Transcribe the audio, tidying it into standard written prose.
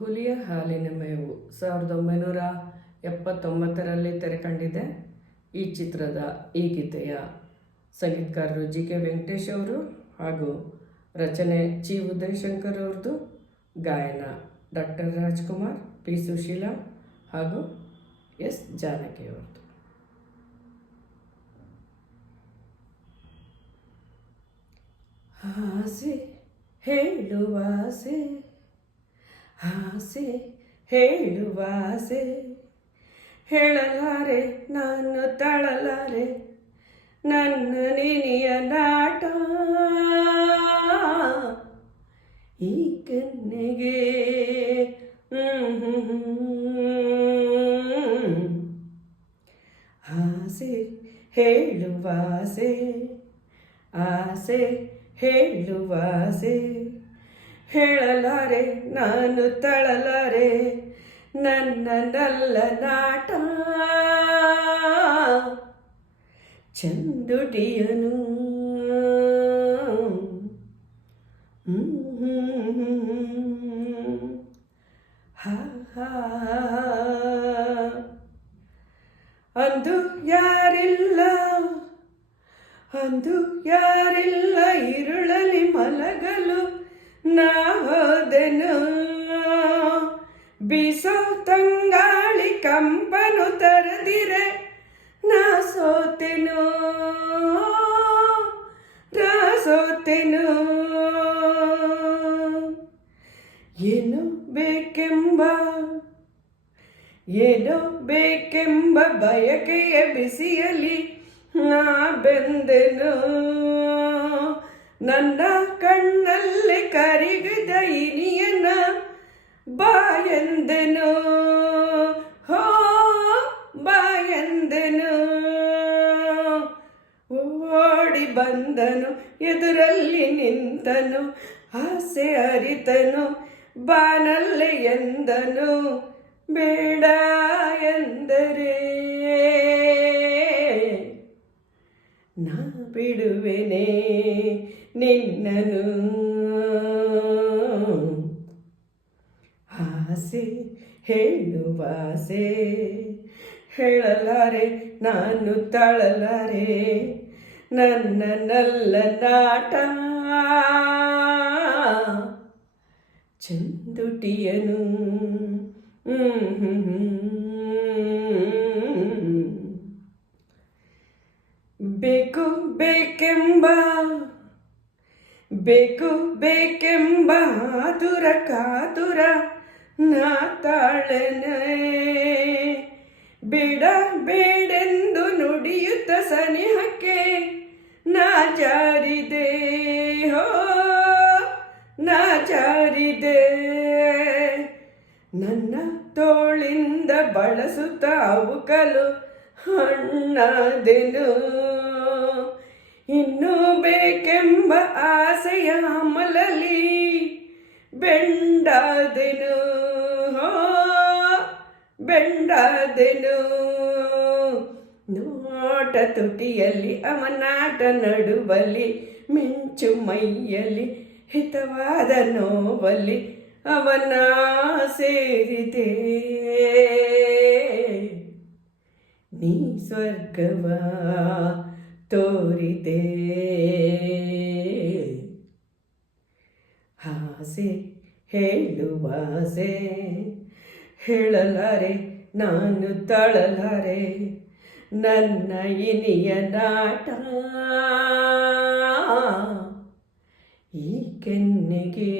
ಹುಲಿಯ ಹಾಲಿನ ಮೇವು 1979ರಲ್ಲಿ ತೆರೆಕಂಡಿದೆ. ಈ ಚಿತ್ರದ ಈ ಗೀತೆಯ ಸಂಗೀತಗಾರರು ಜಿ.ಕೆ. ವೆಂಕಟೇಶ್ ಅವರು ಹಾಗೂ ರಚನೆ ಚಿ. ಉದಯಶಂಕರ್ ಅವ್ರದ್ದು, ಗಾಯನ ಡಾಕ್ಟರ್ ರಾಜ್ಕುಮಾರ್, ಪಿ. ಸುಶೀಲಾ ಹಾಗೂ ಎಸ್. ಜಾನಕಿ ಅವ್ರದ್ದು. ಆಸೆ ಹೇಳುವಾಸೆ, ಆಸೆ ಹೇಳುವಾಸೆ, ಹೇಳಲಾರೆ ನಾನು ತಾಳಲಾರೆ ನನ್ನ ನಿನಿಯ ನಾಟ. ಈ ಕಣ್ಣಿಗೆ ಆಸೆ ಹೇಳುವಾಸೆ, ಆಸೆ ಹೇಳುವಾಸೆ, ಹೇಳಲಾರೆ ನಾನು ತಳಲಾರೆ ನನ್ನ ನಲ್ಲ ನಾಟ. ಚಂದುಟಿಯನು ಅಂದು ಯಾರಿಲ್ಲ, ಅಂದು ಯಾರಿಲ್ಲ ഇരുಳಲಿ ಮಲಗಲು ನಾ ಹೋದೆನು. ಬೀಸೋ ತಂಗಾಳಿ ಕಂಪನು ತರದಿರೆ ನಾ ಸೋತೆನು, ನಾ ಸೋತೆನು. ಏನು ಬೇಕೆಂಬ, ಏನೋ ಬೇಕೆಂಬ ಬಯಕೆಯ ಬಿಸಿಯಲಿ ನಾ ಬೆಂದೆನು. ನನ್ನ ಕಣ್ಣಲ್ಲಿ ಕರಿಗಿದ ಇನಿಯನ ಬಾಯೆಂದೆನು, ಹೋ ಬಾಯೆಂದೆನು. ಓಡಿ ಬಂದನು ಎದುರಲ್ಲಿ ನಿಂತನು, ಆಸೆ ಅರಿತನು ಬಾನಲ್ಲೆ ಎಂದನು. ಬೇಡ ಎಂದರೆ ನಾ ಬಿಡುವೆನೆ ನಿನ್ನನು. ಆಸೆ ಹೇಳುವಾಸೆ, ಹೇಳಲಾರೆ ನಾನು ತಾಳಲಾರೆ ನನ್ನ ನಲ್ಲ ನಾಟ. ಚಂದುಟಿಯನು ಬೇಕು ಬೇಕೆಂಬ, ಬೇಕು ಬೇಕೆಂಬ ಆತುರ ಕಾತುರ ನಾ ತಾಳನೆ. ಬೇಡ ಬೇಡೆಂದು ನುಡಿಯುತ್ತ ಸನಿಹಕ್ಕೆ ನಾ ಜಾರಿದೆ, ಹೋ ನಾ ಜಾರಿದೆ. ನನ್ನ ತೋಳಿಂದ ಬಳಸುತ್ತ ಅವುಕಲು ಹಣ್ಣಾದೆನು. ಇನ್ನೂ ಬೇಕೆಂಬ ಆಸೆಯ ಅಮಲಲಿ ಬೆಂಡಾದೆನು, ಹೋ ಬೆಂಡಾದೆನು. ನೋಟ ತುಟಿಯಲ್ಲಿ ಅವನಾಟ ನಡುವಲಿ ಮಿಂಚು ಮೈಯಲ್ಲಿ ಹಿತವಾದ ನೋವಲ್ಲಿ ಅವನ ಸೇರಿದೆ. ನೀ ಸ್ವರ್ಗವ ತೋರಿದೆ. ಆಸೆ ಹೇಳುವಾಸೆ, ಹೇಳಲಾರೆ ನಾನು ತಾಳಲಾರೆ ನನ್ನ ಇನಿಯ ನಾಟ. ಈ ಕೆನ್ನೆಗೆ